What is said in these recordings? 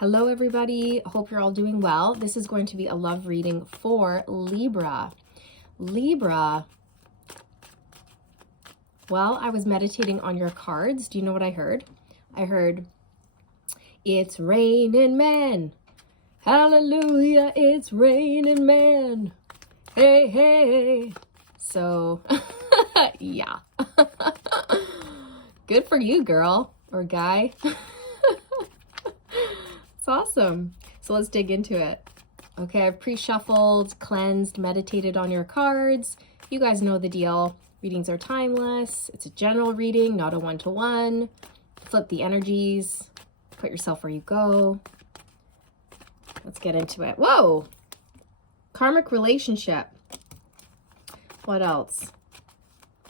Hello everybody, hope you're all doing well. This is going to be a love reading for Libra. Libra, well, I was meditating on your cards. Do you know what I heard? I heard, it's raining men. Hallelujah, it's raining men. Hey, hey. So, yeah. Good for you, girl or guy. It's awesome. So let's dig into it. Okay, I've pre-shuffled, cleansed, meditated on your cards. You guys know the deal. Readings are timeless. It's a general reading, not a one-to-one. Flip the energies. Put yourself where you go. Let's get into it. Whoa! Karmic relationship. What else?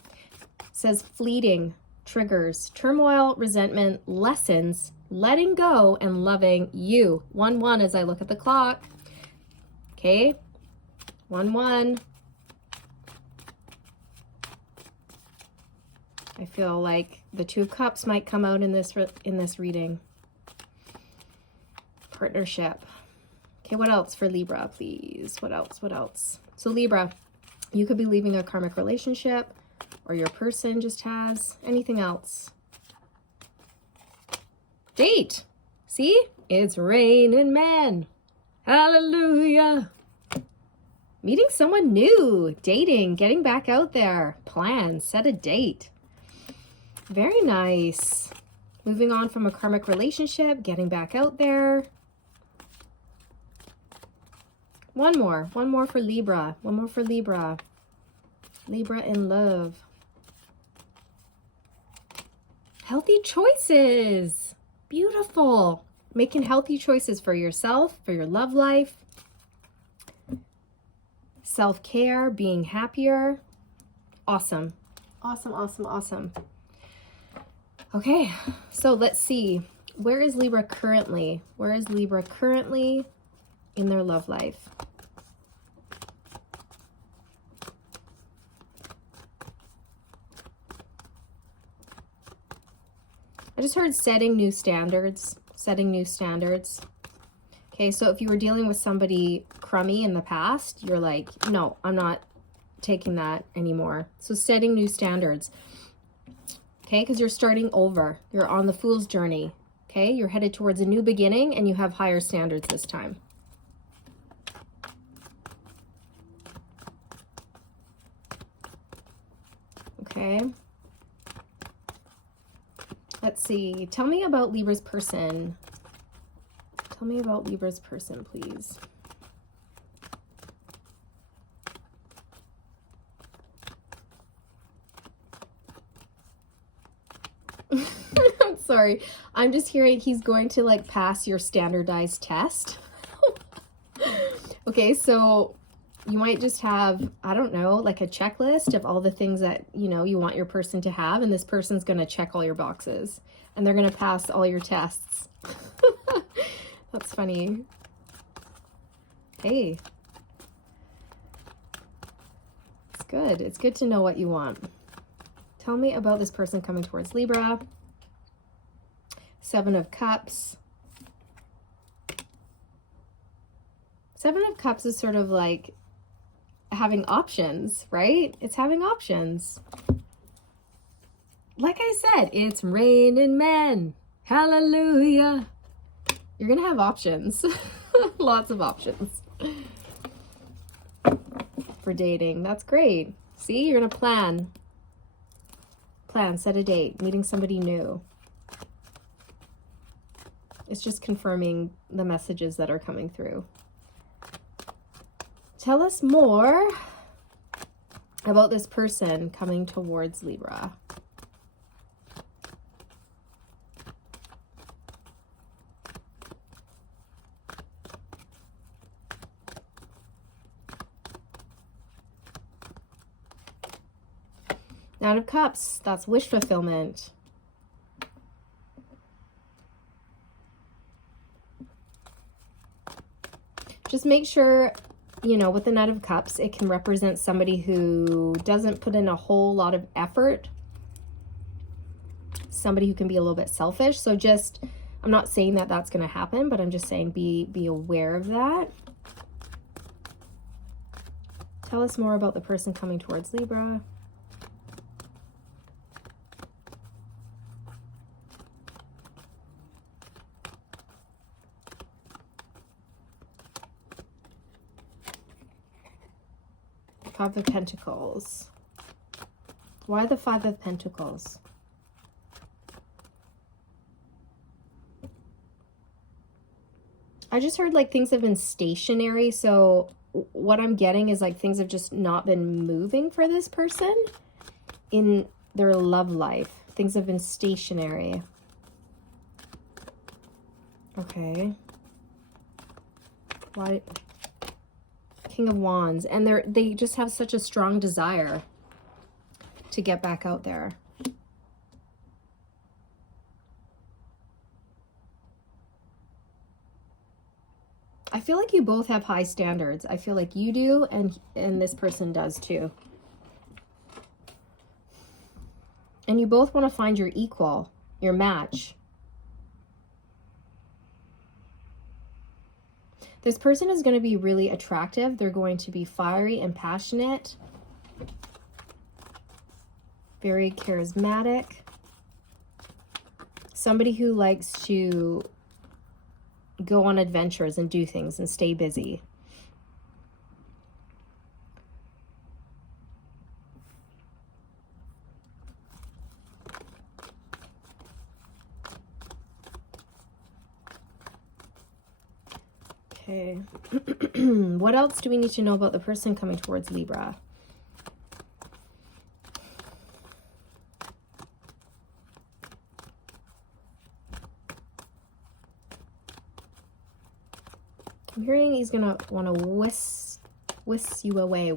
It says fleeting, triggers, turmoil, resentment, lessons, letting go, and loving you. 1-1 as I look at the clock. Okay, 1-1. I feel like the Two of Cups might come out in this reading. Partnership. Okay, what else for Libra, please? What else? What else? So Libra, you could be leaving a karmic relationship, or your person just has. Anything else? Date. See? It's raining men. Hallelujah. Meeting someone new. Dating. Getting back out there. Plan. Set a date. Very nice. Moving on from a karmic relationship. Getting back out there. One more for Libra. One more for Libra. Libra in love. Healthy choices. Beautiful. Making healthy choices for yourself, for your love life. Self-care, being happier. Awesome. Awesome, awesome, awesome. Okay, so let's see. Where is Libra currently? Where is Libra currently in their love life? I just heard setting new standards, setting new standards. Okay, so if you were dealing with somebody crummy in the past, you're like, no, I'm not taking that anymore. So setting new standards. Okay, because you're starting over. You're on the fool's journey. Okay, you're headed towards a new beginning and you have higher standards this time. Okay. Let's see. Tell me about Libra's person. Tell me about Libra's person, please. I'm sorry. I'm just hearing he's going to like pass your standardized test. Okay, so you might just have, I don't know, like a checklist of all the things that, you know, you want your person to have, and this person's going to check all your boxes and they're going to pass all your tests. That's funny. Hey. It's good. It's good to know what you want. Tell me about this person coming towards Libra. 7 of Cups. 7 of Cups is sort of like having options, right? It's having options. Like I said, it's raining men. Hallelujah. You're going to have options. Lots of options for dating. That's great. See, you're going to plan. Plan, set a date, meeting somebody new. It's just confirming the messages that are coming through. Tell us more about this person coming towards Libra. Nine of Cups, that's wish fulfillment. Just make sure, you know, with the Knight of Cups, it can represent somebody who doesn't put in a whole lot of effort. Somebody who can be a little bit selfish. So just I'm not saying that that's going to happen, but I'm just saying be aware of that. Tell us more about the person coming towards Libra. Five of Pentacles. Why the Five of Pentacles? I just heard like things have been stationary. So what I'm getting is like things have just not been moving for this person in their love life. Things have been stationary. Okay. Why? King of Wands. And they just have such a strong desire to get back out there. I feel like you both have high standards. I feel like you do, and this person does too. And you both want to find your equal, your match. This person is going to be really attractive. They're going to be fiery and passionate. Very charismatic. Somebody who likes to go on adventures and do things and stay busy. Okay. What else do we need to know about the person coming towards Libra? I'm hearing he's gonna want to wisp you away.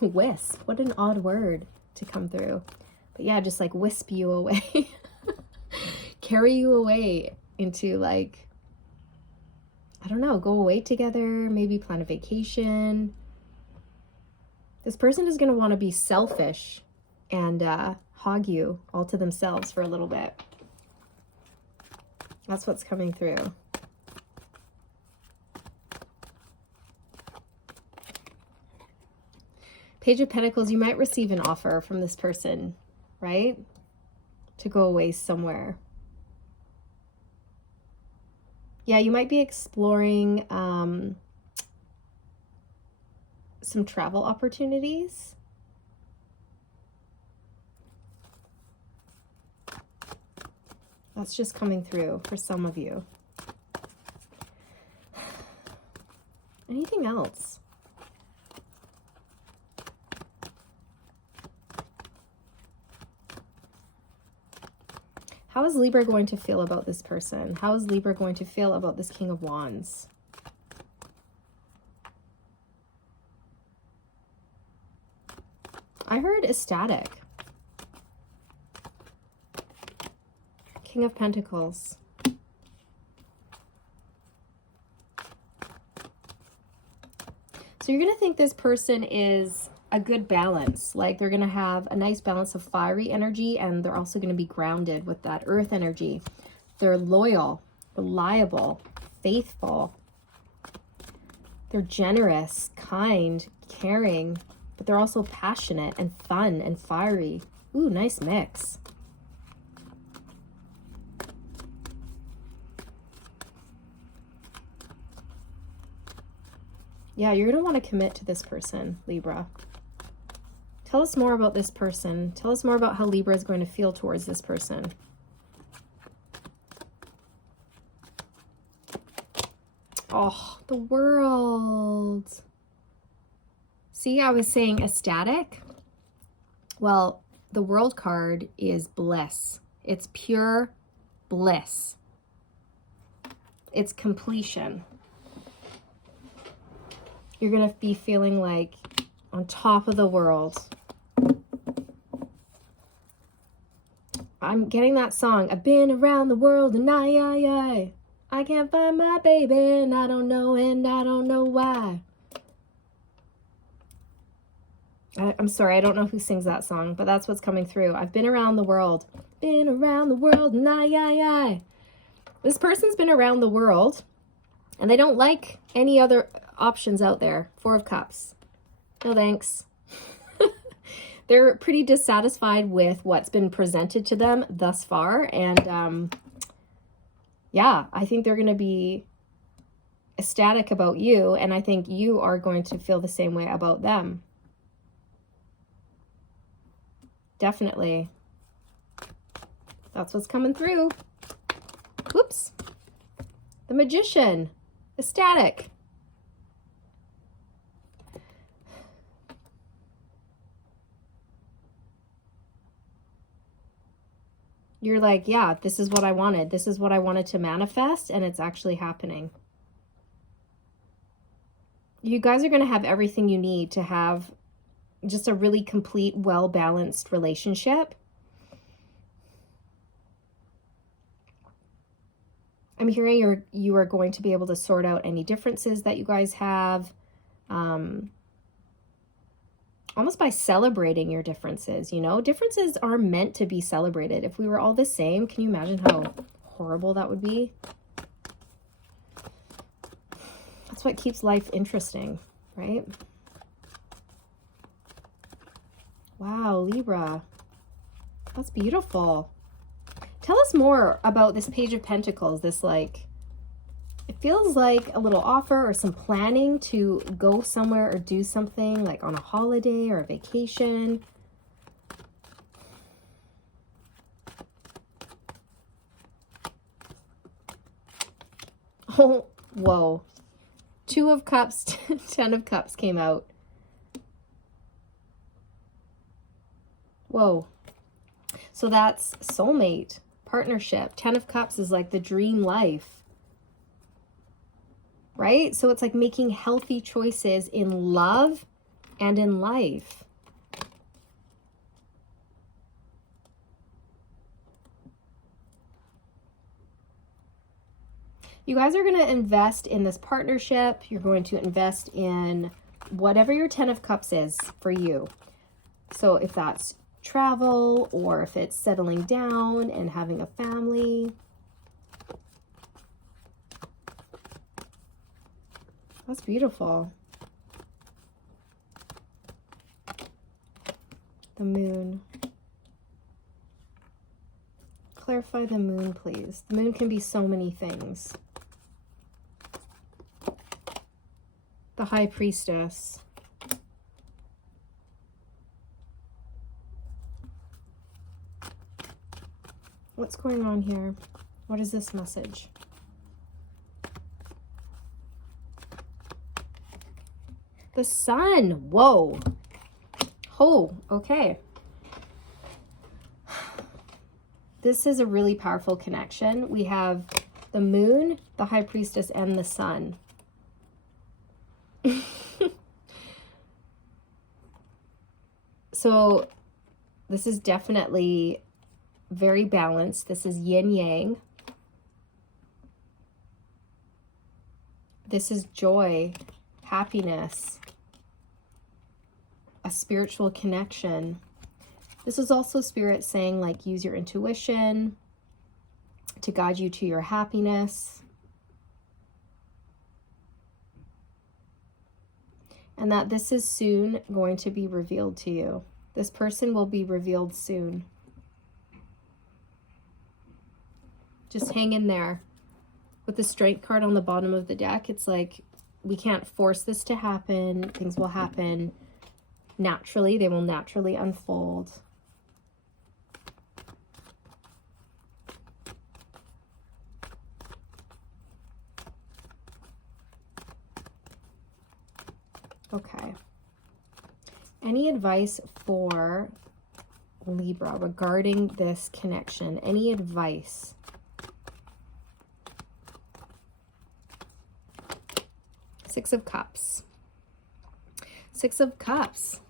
Wisp, what an odd word to come through. But yeah, just like wisp you away. Carry you away into like, I don't know, go away together, maybe plan a vacation. This person is gonna want to be selfish and hog you all to themselves for a little bit. That's what's coming through. Page of Pentacles, you might receive an offer from this person, right? To go away somewhere. Yeah, you might be exploring some travel opportunities. That's just coming through for some of you. Anything else? How is Libra going to feel about this person? How is Libra going to feel about this King of Wands? I heard ecstatic. King of Pentacles. So you're going to think this person is a good balance. Like they're going to have a nice balance of fiery energy, and they're also going to be grounded with that earth energy. They're loyal, reliable, faithful. They're generous, kind, caring, but they're also passionate and fun and fiery. Ooh, nice mix. Yeah, you're going to want to commit to this person, Libra. Tell us more about this person. Tell us more about how Libra is going to feel towards this person. Oh, the World. See, I was saying ecstatic. Well, the World card is bliss. It's pure bliss. It's completion. You're going to be feeling like on top of the world. I'm getting that song. I've been around the world and I can't find my baby and I don't know why. I'm sorry, I don't know who sings that song, but that's what's coming through. I've been around the world. Been around the world and This person's been around the world and they don't like any other options out there. Four of Cups. No thanks. They're pretty dissatisfied with what's been presented to them thus far. And yeah, I think they're going to be ecstatic about you. And I think you are going to feel the same way about them. Definitely. That's what's coming through. Whoops. The Magician. Ecstatic. You're like, yeah, this is what I wanted. This is what I wanted to manifest, and it's actually happening. You guys are going to have everything you need to have just a really complete, well-balanced relationship. I'm hearing you are going to be able to sort out any differences that you guys have. Almost by celebrating your differences, you know? Differences are meant to be celebrated. If we were all the same, can you imagine how horrible that would be? That's what keeps life interesting, right? Wow, Libra. That's beautiful. Tell us more about this Page of Pentacles, this like, it feels like a little offer or some planning to go somewhere or do something like on a holiday or a vacation. Oh, whoa. Two of Cups, 10 of Cups came out. Whoa. So that's soulmate, partnership. 10 of Cups is like the dream life. Right? So it's like making healthy choices in love and in life. You guys are going to invest in this partnership. You're going to invest in whatever your 10 of Cups is for you. So if that's travel or if it's settling down and having a family. That's beautiful. The Moon. Clarify the Moon, please. The Moon can be so many things. The High Priestess. What's going on here? What is this message? The Sun. Whoa. Oh, okay. This is a really powerful connection. We have the Moon, the High Priestess, and the Sun. So this is definitely very balanced. This is yin yang. This is joy, happiness, a spiritual connection. This is also Spirit saying, like, use your intuition to guide you to your happiness. And that this is soon going to be revealed to you. This person will be revealed soon. Just hang in there. With the Strength card on the bottom of the deck, it's like, we can't force this to happen. Things will happen naturally. They will naturally unfold. Okay. Any advice for Libra regarding this connection? Any advice? Six of Cups. Six of Cups.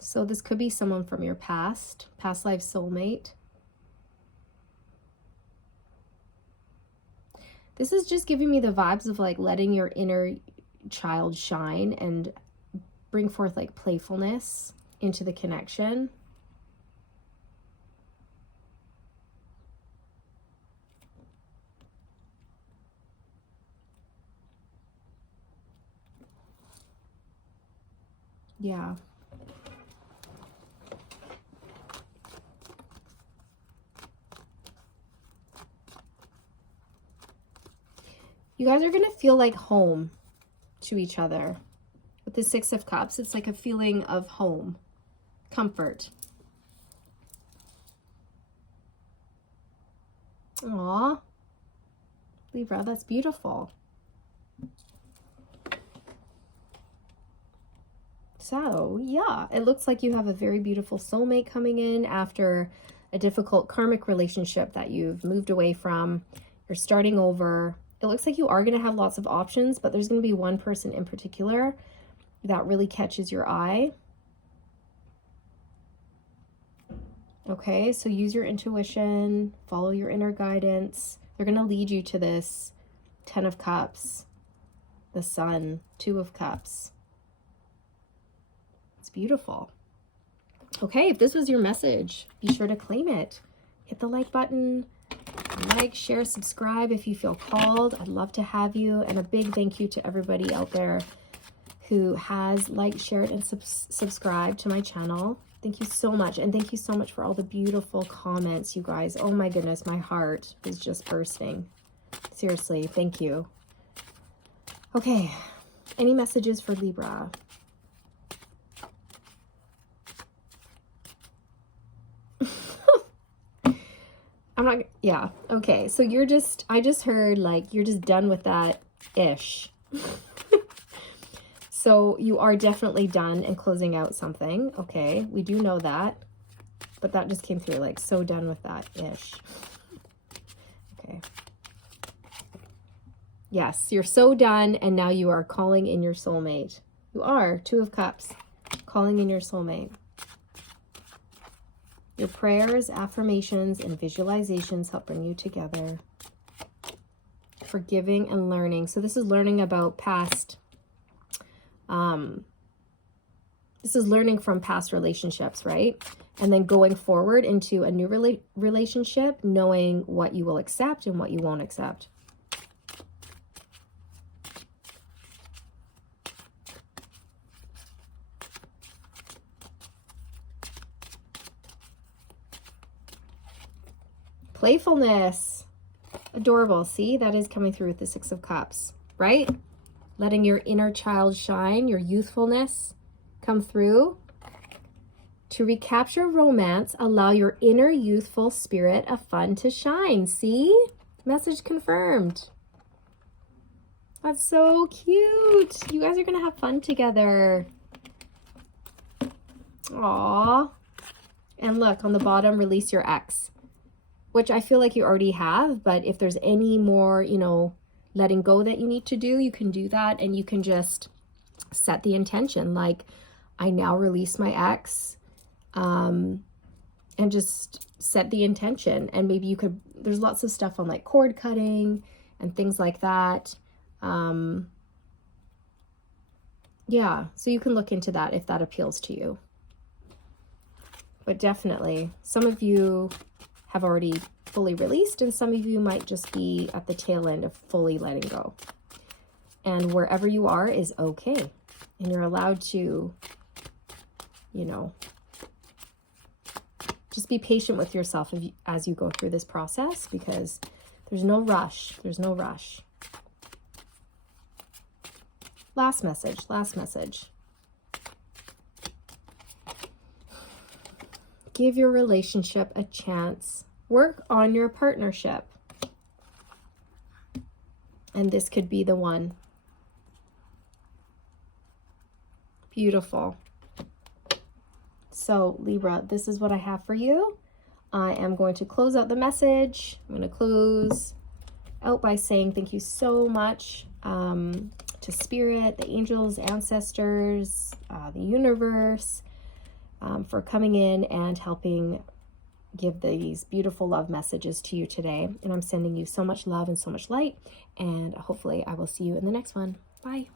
So this could be someone from your past life soulmate. This is just giving me the vibes of like letting your inner child shine and bring forth like playfulness into the connection. Yeah. You guys are going to feel like home to each other. With the Six of Cups, it's like a feeling of home, comfort. Aw, Libra, that's beautiful. So, yeah, it looks like you have a very beautiful soulmate coming in after a difficult karmic relationship that you've moved away from. You're starting over. It looks like you are going to have lots of options, but there's going to be one person in particular that really catches your eye. Okay, so use your intuition, follow your inner guidance. They're going to lead you to this 10 of Cups, the Sun, 2 of Cups. It's beautiful. Okay, if this was your message, be sure to claim it. Hit the like button, like, share, subscribe if you feel called. I'd love to have you. And a big thank you to everybody out there who has liked, shared, and subscribed to my channel. Thank you so much. And thank you so much for all the beautiful comments, you guys. Oh my goodness, my heart is just bursting. Seriously, thank you. Okay, any messages for Libra? I'm not, yeah, okay. So you're just, I just heard like, you're just done with that ish. So you are definitely done and closing out something. Okay, we do know that, but that just came through like, so done with that ish. Okay. Yes, you're so done, and now you are calling in your soulmate. You are, 2 of Cups, calling in your soulmate. Your prayers, affirmations, and visualizations help bring you together. Forgiving and learning. So this is learning about past, this is learning from past relationships, right? And then going forward into a new relationship, knowing what you will accept and what you won't accept. Playfulness. Adorable. See, that is coming through with the 6 of Cups, right? Letting your inner child shine, your youthfulness come through. To recapture romance, allow your inner youthful spirit of fun to shine. See? Message confirmed. That's so cute. You guys are going to have fun together. Aww. And look, on the bottom, release your ex, which I feel like you already have, but if there's any more, you know, letting go that you need to do, you can do that, and you can just set the intention, like, I now release my ex, and just set the intention. And maybe you could, there's lots of stuff on like cord cutting and things like that. Yeah, so you can look into that if that appeals to you. But definitely, some of you have already fully released, and some of you might just be at the tail end of fully letting go. And wherever you are is okay. And you're allowed to, you know, just be patient with yourself as you go through this process, because there's no rush. There's no rush. Last message, last message. Give your relationship a chance. Work on your partnership. And this could be the one. Beautiful. So Libra, this is what I have for you. I am going to close out the message. I'm going to close out by saying thank you so much to Spirit, the angels, ancestors, the universe, for coming in and helping give these beautiful love messages to you today. And I'm sending you so much love and so much light. And hopefully I will see you in the next one. Bye.